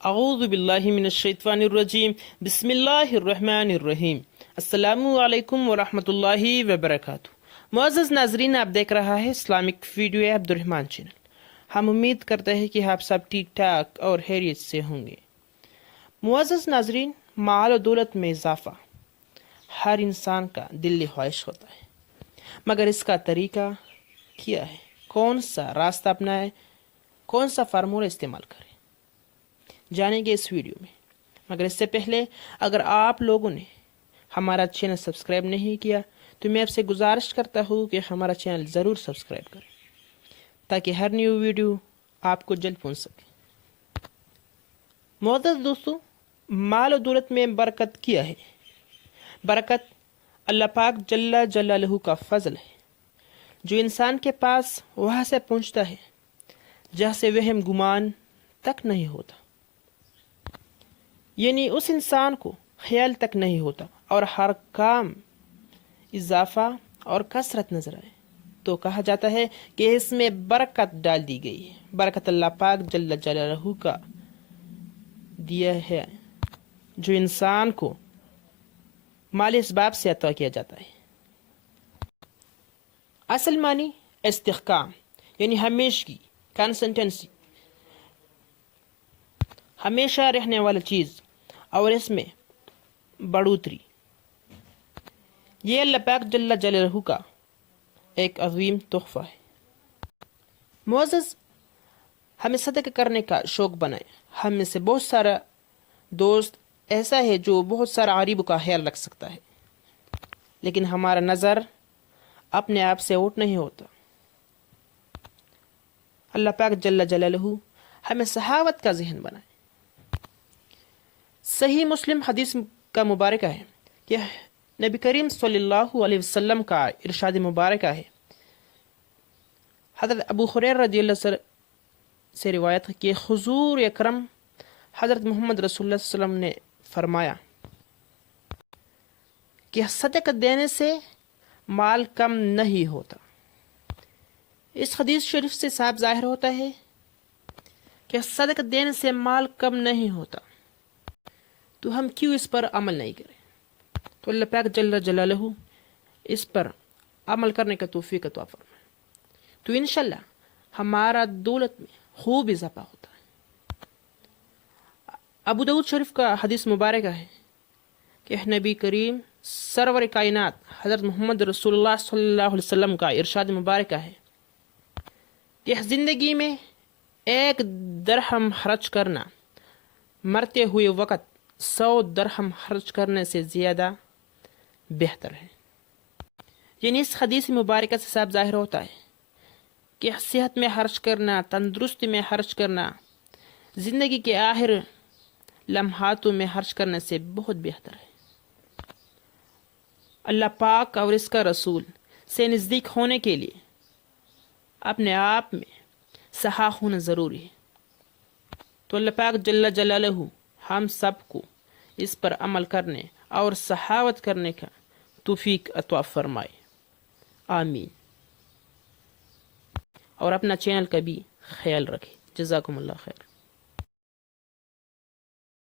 اعوذ باللہ من الشیطان الرجیم بسم اللہ الرحمن الرحیم السلام علیکم ورحمۃ اللہ وبرکاتہ۔ معزز ناظرین، آپ دیکھ رہا ہے اسلامک ویڈیو عبد الرحمن چینل۔ ہم امید کرتے ہیں کہ آپ سب ٹھیک ٹھاک اور خیریت سے ہوں گے۔ معزز ناظرین، مال و دولت میں اضافہ ہر انسان کا دلی خواہش ہوتا ہے، مگر اس کا طریقہ کیا ہے؟ کون سا راستہ اپنائے؟ کون سا فارمولہ استعمال کرے؟ جانیں گے اس ویڈیو میں۔ مگر اس سے پہلے اگر آپ لوگوں نے ہمارا چینل سبسکرائب نہیں کیا تو میں آپ سے گزارش کرتا ہوں کہ ہمارا چینل ضرور سبسکرائب کریں تاکہ ہر نیو ویڈیو آپ کو جلد پہنچ سکے۔ معزز دوستو، مال و دولت میں برکت کیا ہے؟ برکت اللہ پاک جل جلالہ کا فضل ہے جو انسان کے پاس وہاں سے پہنچتا ہے جہاں سے وہم گمان تک نہیں ہوتا، یعنی اس انسان کو خیال تک نہیں ہوتا، اور ہر کام اضافہ اور کثرت نظر آئے تو کہا جاتا ہے کہ اس میں برکت ڈال دی گئی ہے۔ برکت اللہ پاک جل جلالہ کا دیا ہے جو انسان کو مالی اسباب سے عطا کیا جاتا ہے۔ اصل معنی استحکام، یعنی ہمیشگی، کنسسٹنسی، ہمیشہ رہنے والا چیز، اور اس میں بڑھوتری۔ یہ اللہ پاک جل جلالہ کا ایک عظیم تحفہ ہے۔ معزز، ہمیں صدقہ کرنے کا شوق بنائے۔ ہم میں سے بہت سارا دوست ایسا ہے جو بہت سارا غریبوں کا خیال رکھ سکتا ہے، لیکن ہمارا نظر اپنے آپ سے اوٹ نہیں ہوتا۔ اللہ پاک جل جلالہ ہمیں سخاوت کا ذہن بنائے۔ صحیح مسلم حدیث کا مبارکہ ہے کہ نبی کریم صلی اللہ علیہ وسلم کا ارشاد مبارکہ ہے، حضرت ابو ہریرہ رضی اللہ عنہ سے روایت ہے کہ حضور اکرم حضرت محمد رسول اللہ صلی اللہ علیہ وسلم نے فرمایا کہ صدقہ دینے سے مال کم نہیں ہوتا۔ اس حدیث شریف سے صاف ظاہر ہوتا ہے کہ صدقہ دینے سے مال کم نہیں ہوتا، تو ہم کیوں اس پر عمل نہیں کریں؟ تو اللہ پاک جل جلالہ اس پر عمل کرنے کا توفیق عطا فرمائے تو انشاءاللہ ہمارا دولت میں خوب اضافہ ہوتا ہے۔ ابو داؤد شریف کا حدیث مبارکہ ہے کہ نبی کریم سرور کائنات حضرت محمد رسول اللہ صلی اللہ علیہ وسلم کا ارشاد مبارکہ ہے کہ زندگی میں 1 درہم خرچ کرنا مرتے ہوئے وقت 100 درہم خرچ کرنے سے زیادہ بہتر ہے۔ یعنی اس حدیث مبارکہ سے صاف ظاہر ہوتا ہے کہ صحت میں خرچ کرنا، تندرستی میں خرچ کرنا، زندگی کے آخر لمحاتوں میں خرچ کرنے سے بہت بہتر ہے۔ اللہ پاک اور اس کا رسول سے نزدیک ہونے کے لیے اپنے آپ میں سخا ہونا ضروری ہے۔ تو اللہ پاک جل جلالہ ہم سب کو اس پر عمل کرنے اور سخاوت کرنے کا توفیق عطا فرمائے، آمین۔ اور اپنا چینل کا بھی خیال رکھے۔ جزاکم اللہ خیر۔